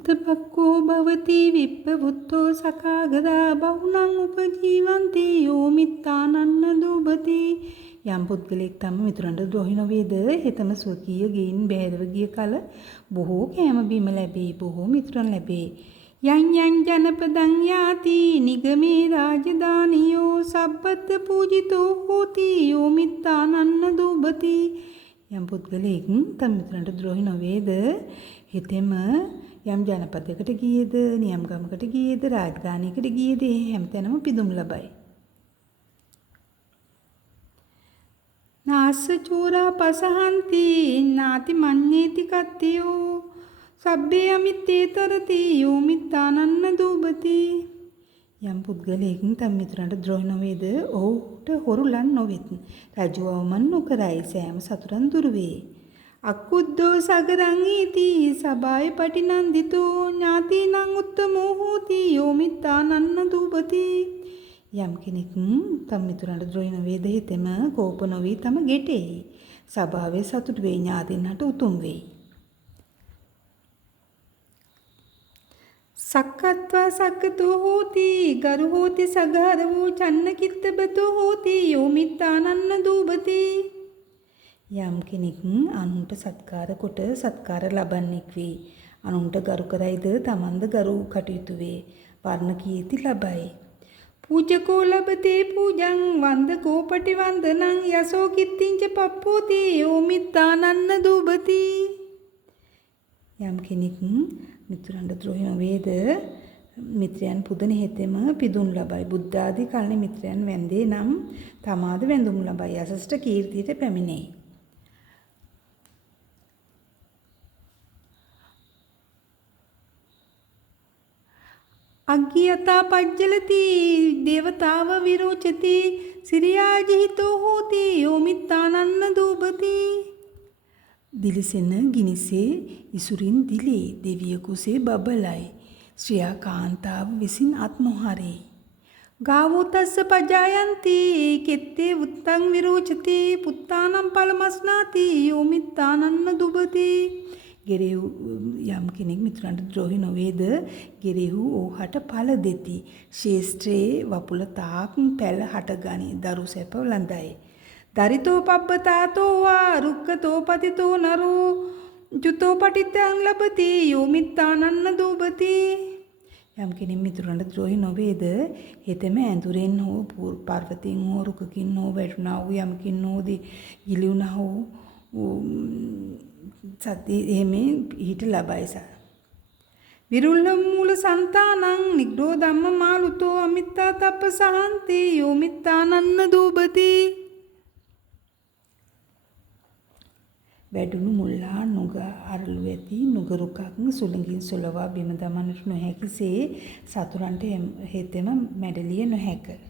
උතපක්කෝ භවති විප්පවුත්තෝ සකාගදා බහුනං උපජීවන්ති යෝමිත්තානන්න දුබති. යම් පුද්ගලෙක් තම මිතුරන්ට ද්‍රෝහි නොවේද හෙතම ස්වකීය ගෙයින් බැහැරව ගිය කල බොහෝ කෑම බීම ලැබේ, බොහෝ මිතුරන් ලැබේ. යං යං ජනපදං යාති නිගමේ රාජධානියෝ සබ්බත පූජිතෝ හෝති යෝමිත්තානන්න දුබති. යම් පුද්ගලෙක් තම මිතුරන්ට ද්‍රෝහි නොවේද හෙතෙම යම් ජනපදයකට ගියේද, නියම් ගමකට ගියේද, රාජධානියකට ගියේද හැමතැනම පිදුම් ලබයි. නාස්ස චෝරා පසහන්ති නාති මඤ්ඤේති කත්තියෝ සබ්බේ අමිත්තේ තරති යෝමිත්තානන්න දුබති. යම් පුද්ගලයෙක් තම මිතුරන්ට ද්‍රෝහි නොවේද ඔහුට හොරු ලන් නොවෙත්, රජු අවමන් නොකරයි, සෑම සතුරන් දුරු වේ. අක්කුද්දෝ සගරං ඊති සබාය පටිනන්දිතෝ ඥාතිනං උත්තමෝ හෝති යෝමිත්තානන්න දුබති. යම් කෙනෙක් තම මිතුරන්ට ද්‍රෝහි නොවේද හිතෙම කෝප නොවී තම ගෙටෙයි, සභාවේ සතුටු වේ, ඥාතින්හට උතුම් වෙයි. සක්කත්වා සක්කතෝ හෝති ගරු හෝති සගහර වූ චන්නකිත්තබතෝ හෝති යෝමිත්තානන්න දුබති. යම් කෙනෙක් අනුන්ට සත්කාර කොට සත්කාර ලබන්නෙක් වේ, අනුන්ට ගරු කරයිද තමන්ද ගරු කටයුතු වේ, වර්ණ කීර්ති ලබයි. පූජකෝ ලබතේ පූජං වන්දකෝ පටිවන්දනං යසෝ කිත්තිංච පප්පෝති යෝමිත්තානන්න දුබති. යම් කෙනෙක් මිතුරන්ට ද්‍රෝහි නොවේද මිත්‍රයන් පුදන හෙතෙම පිදුම් ලබයි. බුද්ධ ආදී කල්හි මිත්‍රයන් වැන්දේ නම් තමාද වැඳුම් ලබයි, යසස්ට කීර්තියට පැමිණෙයි. අග්ගියතා පජ්ජලති දේවතාව විරෝචති සිරියාජිහිතෝ හෝති යෝමිත්තානන්න දුබති. දිලිසෙන ගිනිසේ ඉසුරින් දිලේ, දෙවියකුසේ බබලයි, ශ්‍රියා කාන්තාව විසින් අත් නොහරේ. ගාවෝතස්ස පජායන්ති කෙත්තේ උත්තං විරෝචති පුත්තානම් පලමස්නාති යෝමිත්තානන්න දුබති. ගෙරෙහු යම් කෙනෙක් මිතුරන්ට ද්‍රෝහි නොවේද ගෙරෙහු ඕහට ඵල දෙති, ශේෂ්ත්‍රයේ වපුල තාක් පැල හටගනි, දරු සැප ලඳයි. දරිතෝ පබ්බතාතෝ වා රුක්කතෝ පතිතෝ නරෝ ජුතෝ පටිත්තං ලබති යෝමිත්තානන්න දුබති. යම් කෙනෙක් මිතුරන්ට ද්‍රෝහි නොවේද හෙතෙම ඇඳුරෙන් හෝ පර්වතයෙන් හෝ රුකකින් හෝ වැටුණා වූ යමකින් හෝ ගිලිුණා වූ සත්‍ය එහෙම ඊට ලබයිසා. විරුල්ල මූල සන්තානං නිග්‍රෝ ධම්ම මාලුතෝ අමිත්තා තප්පසහන්ති යෝමිත්තානන්න දුබති. වැඩුණු මුල්ලා නුග අරලු ඇති නුගරුකක් සුළඟින් සොලවා බිම දමන්නට නොහැකිසේ සතුරන්ට හෙතෙම මැඩලිය නොහැක.